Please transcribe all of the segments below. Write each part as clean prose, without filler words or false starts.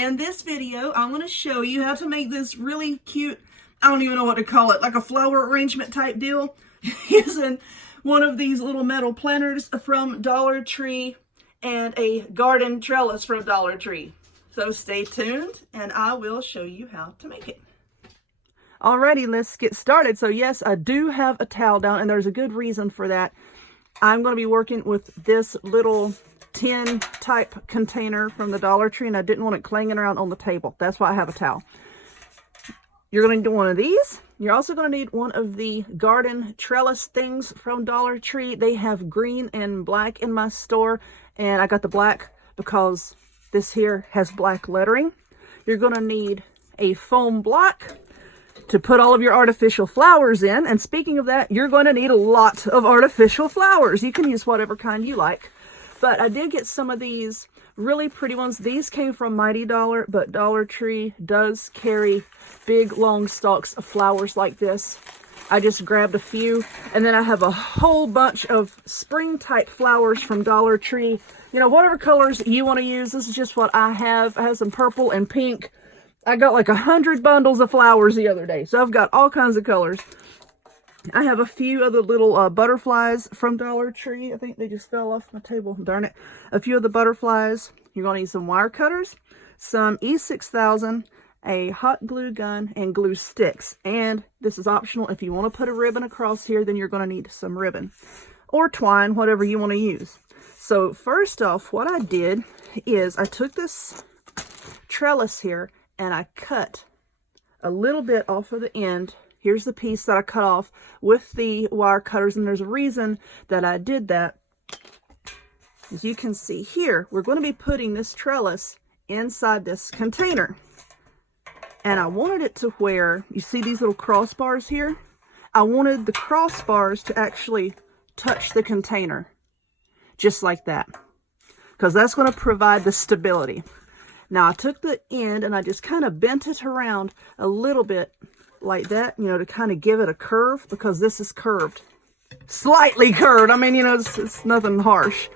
In this video, I'm going to show you how to make this really cute, I don't even know what to call it, like a flower arrangement type deal, using one of these little metal planters from Dollar Tree and a garden trellis from Dollar Tree. So stay tuned and I will show you how to make it. Alrighty, let's get started. So yes, I do have a towel down and there's a good reason for that. I'm going to be working with this little tin type container from the Dollar Tree and I didn't want it clanging around on the table. That's why I have a towel. You're going to need one of these. You're also going to need one of the garden trellis things from Dollar Tree. They have green and black in my store and I got the black because this here has black lettering. You're going to need a foam block to put all of your artificial flowers in. And speaking of that, you're going to need a lot of artificial flowers. You can use whatever kind you like. But I did get some of these really pretty ones. These came from Mighty Dollar, but Dollar Tree does carry big long stalks of flowers like this. I just grabbed a few. And then I have a whole bunch of spring type flowers from Dollar Tree. You know, whatever colors you want to use. This is just what I have. I have some purple and pink. I got like 100 bundles of flowers the other day. So I've got all kinds of colors. I have a few of the little butterflies from Dollar Tree. I think they just fell off my table. Darn it. A few of the butterflies. You're going to need some wire cutters, some E6000, a hot glue gun, and glue sticks. And this is optional. If you want to put a ribbon across here, then you're going to need some ribbon or twine, whatever you want to use. So first off, what I did is I took this trellis here and I cut a little bit off of the end. Here's the piece that I cut off with the wire cutters, and there's a reason that I did that. As you can see here, we're going to be putting this trellis inside this container. And I wanted it to where, you see these little crossbars here? I wanted the crossbars to actually touch the container, just like that, because that's going to provide the stability. Now I took the end and I just kind of bent it around a little bit, like that, you know, to kind of give it a curve, because this is curved. Slightly curved. I mean, you know, it's nothing harsh.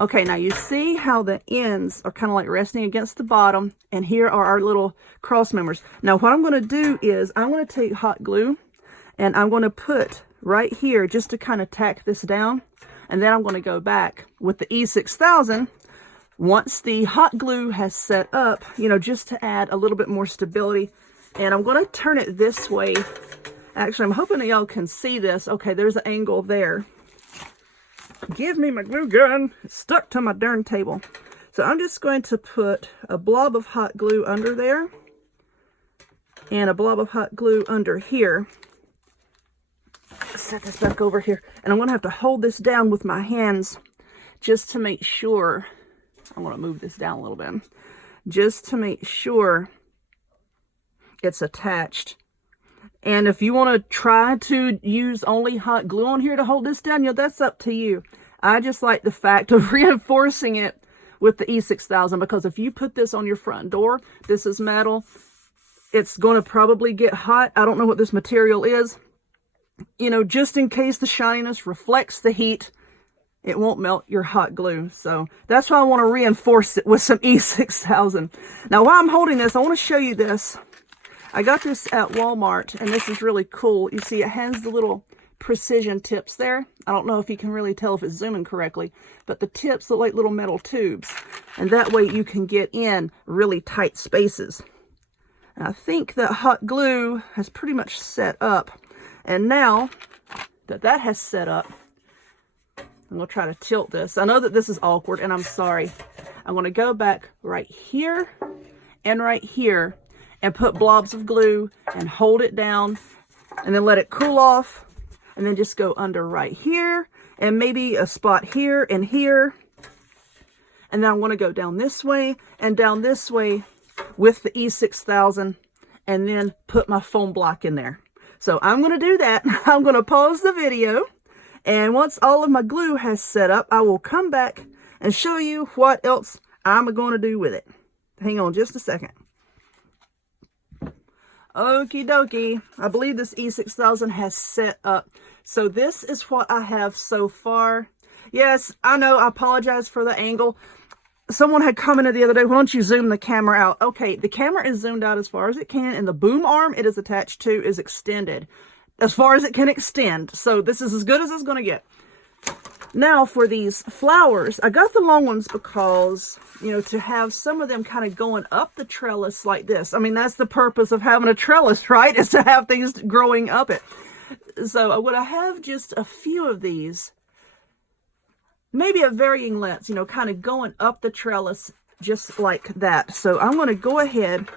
Okay, now you see how the ends are kind of like resting against the bottom, and here are our little cross members. Now what I'm going to do is I'm going to take hot glue and I'm going to put right here just to kind of tack this down, and then I'm going to go back with the E6000 once the hot glue has set up, you know, just to add a little bit more stability. And I'm going to turn it this way. Actually, I'm hoping that y'all can see this. Okay, there's an angle there. Give me my glue gun. It's stuck to my darn table. So I'm just going to put a blob of hot glue under there and a blob of hot glue under here. Set this back over here. And I'm going to have to hold this down with my hands just to make sure. I want to move this down a little bit. Just to make sure it's attached. And if you want to try to use only hot glue on here to hold this down, you know, that's up to you. I just like the fact of reinforcing it with the E6000, because if you put this on your front door, this is metal, it's going to probably get hot. I don't know what this material is. You know, just in case the shininess reflects the heat, it won't melt your hot glue. So that's why I want to reinforce it with some E6000. Now while I'm holding this, I want to show you this. I got this at Walmart, and this is really cool. You see, it has the little precision tips there. I don't know if you can really tell if it's zooming correctly, but the tips look like little metal tubes. And that way you can get in really tight spaces. And I think that hot glue has pretty much set up. And now that that has set up, I'm going to try to tilt this. I know that this is awkward, and I'm sorry. I'm going to go back right here and right here and put blobs of glue and hold it down and then let it cool off, and then just go under right here and maybe a spot here and here. And then I want to go down this way and down this way with the E6000 and then put my foam block in there. So I'm going to do that. I'm going to pause the video, and once all of my glue has set up, I will come back and show you what else I'm going to do with it. Hang on just a second. Okie dokie. I believe this E6000 has set up. So this is what I have so far. Yes, I know, I apologize for the angle. someone had commented the other day, why don't you zoom the camera out? Okay, the camera is zoomed out as far as it can, and the boom arm it is attached to is extended as far as it can extend. So this is as good as it's going to get. Now for these flowers, I got the long ones because, you know, to have some of them kind of going up the trellis like this. I mean, that's the purpose of having a trellis, right? Is to have things growing up it. So would I have just a few of these, maybe at varying lengths, you know, kind of going up the trellis just like that. So I'm going to go ahead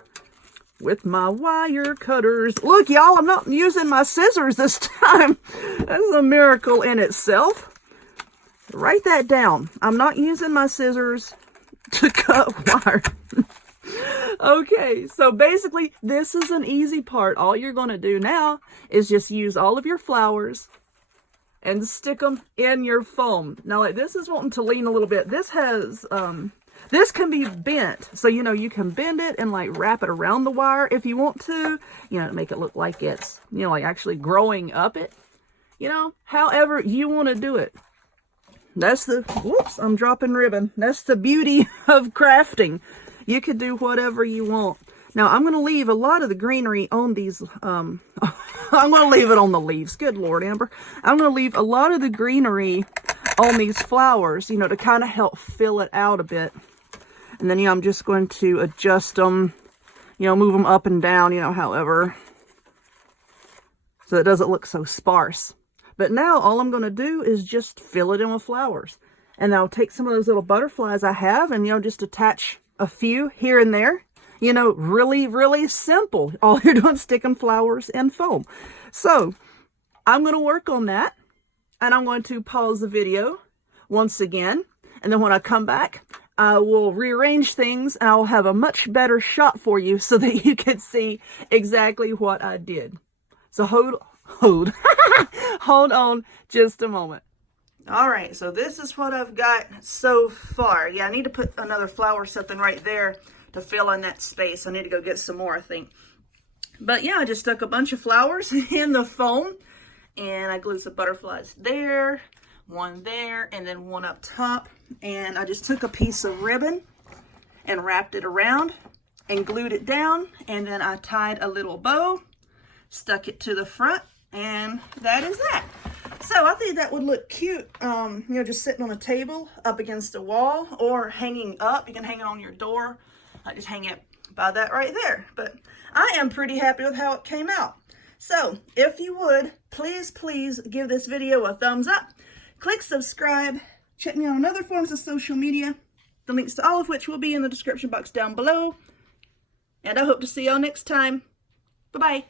with my wire cutters. Look, y'all, I'm not using my scissors this time. That's a miracle in itself. Write that down. I'm not using my scissors to cut wire. Okay, so basically, this is an easy part. All you're going to do now is just use all of your flowers and stick them in your foam. Now, like, this is wanting to lean a little bit. This has, this can be bent. So, you know, you can bend it and, like, wrap it around the wire if you want to, you know, to make it look like it's, you know, like actually growing up it, you know, however you want to do it. That's the, whoops, I'm dropping ribbon. That's the beauty of crafting. You could do whatever you want. Now, I'm going to leave a lot of the greenery on these, I'm going to leave it on the leaves. Good Lord, Amber. I'm going to leave a lot of the greenery on these flowers, you know, to kind of help fill it out a bit. And then, you know, I'm just going to adjust them, you know, move them up and down, you know, however, so it doesn't look so sparse. But now all I'm going to do is just fill it in with flowers. And I'll take some of those little butterflies I have and, you know, just attach a few here and there. You know, really, really simple. All you're doing is sticking flowers and foam. So I'm going to work on that. And I'm going to pause the video once again. And then when I come back, I will rearrange things and I'll have a much better shot for you so that you can see exactly what I did. So hold on just a moment. All right, so this is what I've got so far. Yeah, I need to put another flower something right there to fill in that space. I need to go get some more, I think. But yeah, I just stuck a bunch of flowers in the foam and I glued some butterflies there, one there, and then one up top. And I just took a piece of ribbon and wrapped it around and glued it down. And then I tied a little bow, stuck it to the front, and that is that. So I think that would look cute, you know, just sitting on a table up against a wall or hanging up. You can hang it on your door. I just hang it by that right there. But I am pretty happy with how it came out. So if you would, please give this video a thumbs up. Click subscribe. Check me out on other forms of social media. The links to all of which will be in the description box down below. And I hope to see y'all next time. Bye-bye.